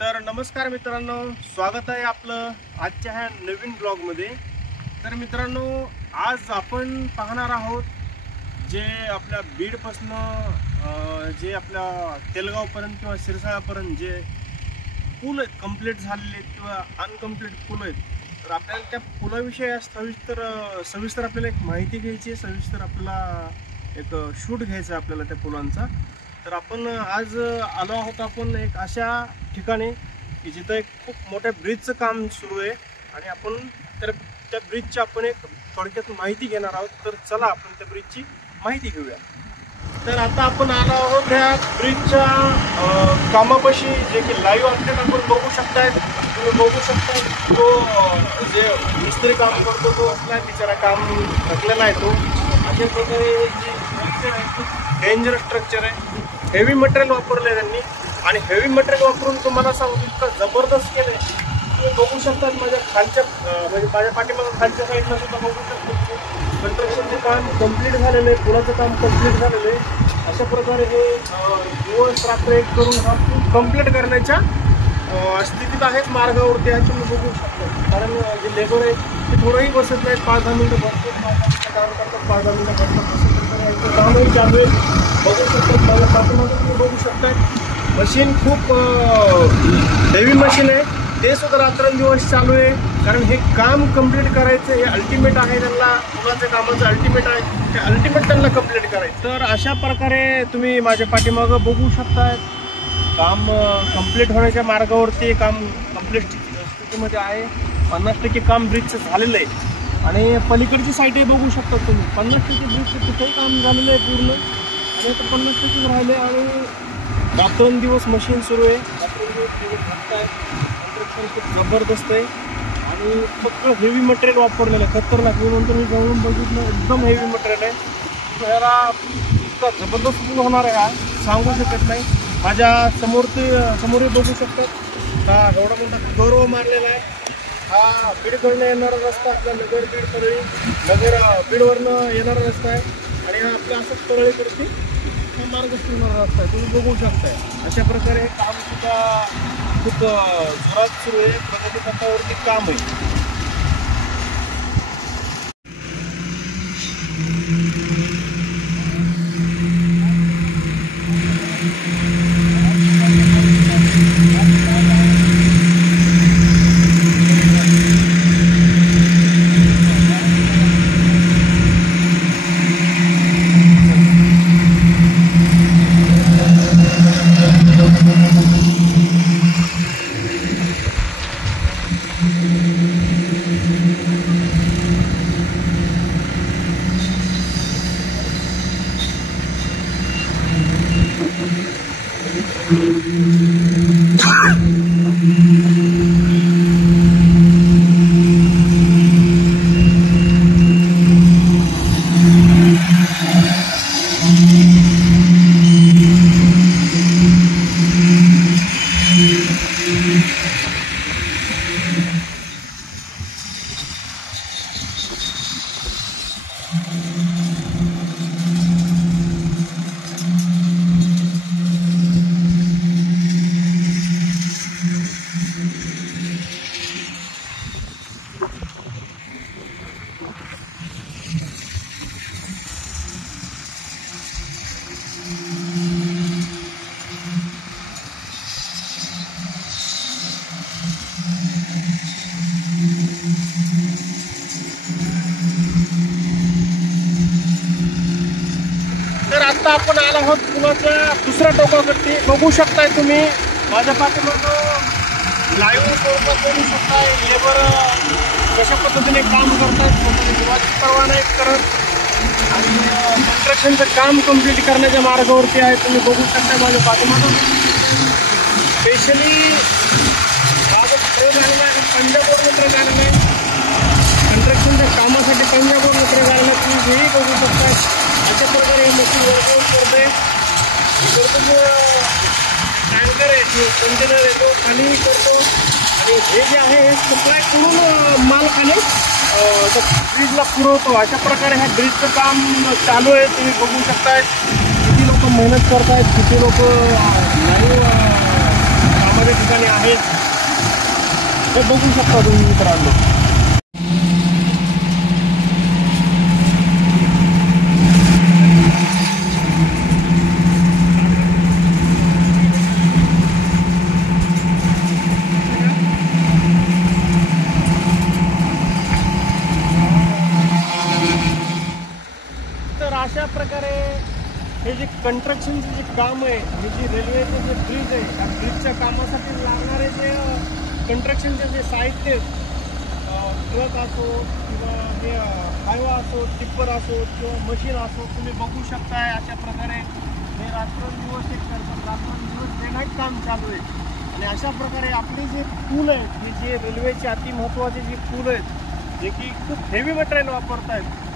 तर नमस्कार मित्रांनो, स्वागत आहे आपलं आजच्या ह्या नवीन ब्लॉगमध्ये। तर मित्रांनो, आज आपण पाहणार आहोत जे आपल्या बीडपासून जे आपल्या तेलगावपर्यंत किंवा सिरसाळापर्यंत जे पूल आहेत कंप्लीट झालेले किंवा अनकम्प्लीट पूल आहेत। तर आपल्याला त्या पुलाविषयी सविस्तर आपल्याला एक माहिती घ्यायची आहे, सविस्तर आपल्याला एक शूट घ्यायचा आहे आपल्याला त्या पुलांचा। तर आपण आज आलो आहोत आपण एक अशा ठिकाणी की जिथं एक खूप मोठ्या ब्रिजचं काम सुरू आहे आणि आपण त्या ब्रिजची आपण एक थोडक्यात माहिती घेणार आहोत। तर चला आपण त्या ब्रिजची माहिती घेऊया। तर आता आपण आलो आहोत त्या ब्रिजच्या कामापाशी, जे की लाईव्ह अपडेट आपण बघू शकताय। तुम्ही बघू शकताय तो जे मिस्त्री काम करतो तो असला बिचारा काम थकलेला आहे तो। अशा प्रकारे जे स्ट्रक्चर आहे खूप डेंजर स्ट्रक्चर आहे, हेवी मटेरियल वापरलं आहे त्यांनी आणि हेवी मटेरियल वापरून तुम्हाला सांगतो इतकं जबरदस्त केलं आहे। तुम्ही बघू शकता माझ्या खालच्या म्हणजे माझ्या पाठीमागं खालच्या साईडला सुद्धा बघू शकतो कंस्ट्रक्शनचं काम कंप्लीट झालेलं आहे, पुलाचं काम कंप्लीट झालेलं आहे। अशा प्रकारे हे दिवस रात्र एक करून हा पूल कंप्लीट करण्याच्या स्थितीत आहेत मार्गावरती आहे। तुम्ही बघू शकता कारण जे लेबर आहेत ते थोडंही बसत नाहीत, 5-10 मिनिटं बसतात, 5-10 मिनिटं काम करतात, 5-10 मिनिटं बसतात। अशा प्रकारे कामही चालू आहे, बघू शकतात माझ्या पाठीमागे तुम्ही बघू शकताय। मशीन खूप हेवी मशीन आहे, ते सुद्धा रात्रंदिवस चालू आहे कारण हे काम कंप्लीट करायचं हे अल्टिमेट आहे त्यांना, पुलाच्या कामाचं अल्टिमेट आहे, ते अल्टिमेट त्यांना कंप्लीट करायचं। तर अशा प्रकारे तुम्ही माझ्या पाठीमागं बघू शकताय काम कंप्लीट होण्याच्या मार्गावरती, काम कंप्लीट स्थितीमध्ये आहे। 50% काम ब्रिजचं झालेलं आहे आणि पलीकडची साईडही बघू शकता तुम्ही, 50% ब्रिजचं तिथंही काम झालेलं आहे पूर्ण आणि 50% राहिले आणि रात्रंदिवस मशीन सुरू आहे, रात्रंदिवस आहे। कंस्ट्रक्शन खूप जबरदस्त आहे आणि फक्त हेवी मटेरियल वापरलेलं आहे, खतरनाक। मी नंतर मी जाऊन बघितलं एकदम हेवी मटेरियल आहे, ह्याला इतका जबरदस्त पूल होणार आहे हा, सांगू शकत नाही। माझ्या समोरही बघू शकतात हा एवढा मोठा गौरव मारलेला आहे। हा बीडकडनं येणारा रस्ता, आपला नगर बीड परळी, बीडवरनं येणारा रस्ता आहे आणि हा आपल्या असंच परळीकडची हा मार्ग सुरणारा रस्ता आहे, तुम्ही बघू शकताय। अशा प्रकारे हे काम सुद्धा खूप जोरात सुरू आहे, प्रगती पथावरती काम आहे। तर आता आपण आलो आहोत पुलाच्या दुसऱ्या टोकावरती, बघू शकताय तुम्ही माझ्या पाठीमागं लाईव्ह स्वरूपात बघू शकताय लेबर कशा पद्धतीने काम करतात, जीवाची पर्वा नाही करत आणि कंस्ट्रक्शनचं काम कंप्लीट करण्याच्या मार्गावरती आहे। तुम्ही बघू शकताय माझ्या पाठीमागं स्पेशली ट्रक आलेला आहे, पंजाबवरून ट्रक आलेला आहे कंस्ट्रक्शनच्या कामासाठी, पंजाबवरून ट्रक आलेला आहे, तुम्ही हेही बघू शकताय। अशा प्रकारे हे मशीन वर्कआउट करते, टँकर आहे जो कंटेनर आहे तो खाली करतो आणि हे जे आहे हे सप्लाय करून माल खाली ब्रिजला पुरवतो। अशा प्रकारे ह्या ब्रिजचं काम चालू आहे, तुम्ही बघू शकताय किती लोक मेहनत करतायत, किती लोक लाईव्ह कामाच्या ठिकाणी आहे हे बघू शकता तुम्ही मित्रांनो. तर अशा प्रकारे हे जे कंस्ट्रक्शनचे जे काम आहे, हे जे रेल्वेचे जे ब्रिज आहे, त्या ब्रिजच्या कामासाठी लागणारे जे कंस्ट्रक्शनचे जे साहित्य, ट्रक असो किंवा हे हायवा असो, टिप्पर असो किंवा मशीन असो, तुम्ही बघू शकताय अशा प्रकारे हे रात्रंदिवस एक करतात, रात्रंदिवस बेनाईट काम चालू आहे. आणि अशा प्रकारे आपले जे पूल आहेत, हे जे रेल्वेचे अति महत्त्वाचे जे पूल आहेत, जे की खूप हेवी मटेरियल वापरत आहेत,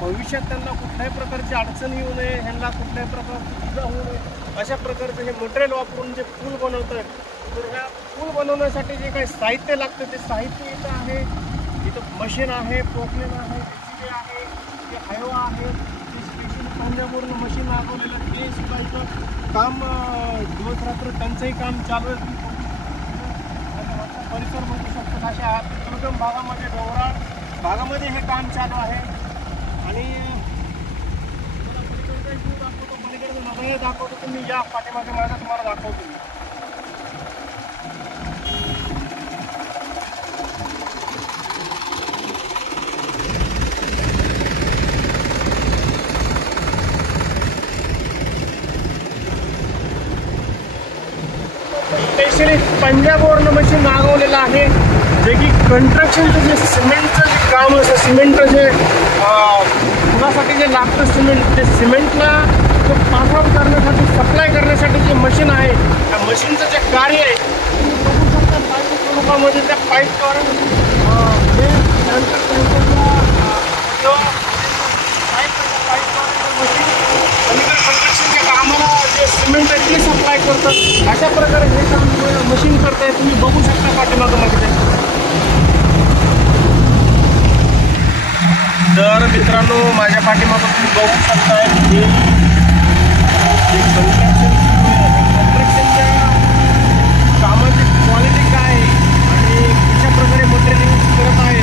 भविष्यात त्यांना कुठल्याही प्रकारची अडचण येऊ नये, ह्यांना कुठल्याही प्रकारची इजा होऊ नये, अशा प्रकारचं हे मटेरियल वापरून जे पूल बनवत आहेत. तर ह्या पूल बनवण्यासाठी जे काही साहित्य लागतं ते साहित्य इथं आहे. इथं मशीन आहे, पोकलेन आहे, JCB आहे, जे हायवा आहे, ते स्पेशल पंजाबवरून मशीन मागवलेलं ते सुद्धा इथं काम दिवस रात्र त्यांचंही काम चालू आहे. परिसर बघू शकतो अशा दुर्गम भागामध्ये, डोंगराळ भागामध्ये हे काम चालू आहे. आणि पलीकडे दाखवतो, पलीकडे नजारे दाखवतो. तुम्ही या पाठीमागे माझा तुम्हाला दाखवतो. स्पेशली पंजाबवरून मशीन मागवलेलं आहे, जे की कंस्ट्रक्शनचं जे सिमेंटचं जे काम असतं, सिमेंटचं जे पुरासाठी जे लागतं सिमेंट, ते सिमेंटला पास आउट करण्यासाठी, सप्लाय करण्यासाठी जे मशीन आहे, त्या मशीनचं जे कार्य आहे तुम्ही बघू शकता. पाईप स्वरूपामध्ये त्या पाईपद्वारे हे मशीन अलीकडे कंस्ट्रक्शनच्या कामाला जे सिमेंट आहे ते सप्लाय करतात. अशा प्रकारे हे काम मशीन करताय. तुम्ही बघू शकता पाठीमागमध्ये. तर मित्रांनो, माझ्या पाठीमागं तुम्ही बघू शकताय की कंस्ट्रक्शनच्या कामाची क्वालिटी काय आहे आणि कशा प्रकारे मटेरियल यूज करत आहे,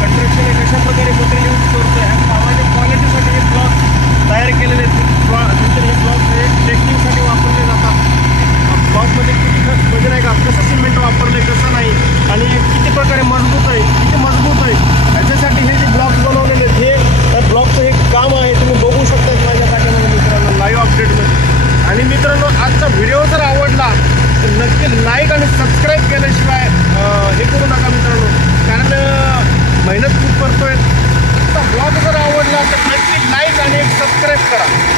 कंस्ट्रक्शन हे कशा प्रकारे मटेरियल यूज करतो, ह्या कामाच्या क्वालिटीसाठी हे ब्लॉक तयार केलेले आहेत. नंतर हे ब्लॉक हे टेस्टिंगसाठी वापरले जातात. ब्लॉकमध्ये किती वजन आहे का, कसं सिमेंट वापरलं आहे, कसं नाही, आणि किती प्रकारे मजबूत आहे, किती मजबूत आहे, याच्यासाठी हे जे ब्लॉक्स बनवलेले आहेत, हे त्या ब्लॉकचं हे काम आहे. तुम्ही बघू शकता माझ्या पाठीमध्ये मित्रांनो लाईव्ह अपडेटमध्ये. आणि मित्रांनो, आजचा व्हिडिओ जर आवडला तर नक्की लाईक आणि सबस्क्राईब केल्याशिवाय हे करू नका मित्रांनो, कारण मेहनत खूप करतोय. आजचा ब्लॉग जर आवडला तर नक्की लाईक आणि सबस्क्राईब करा.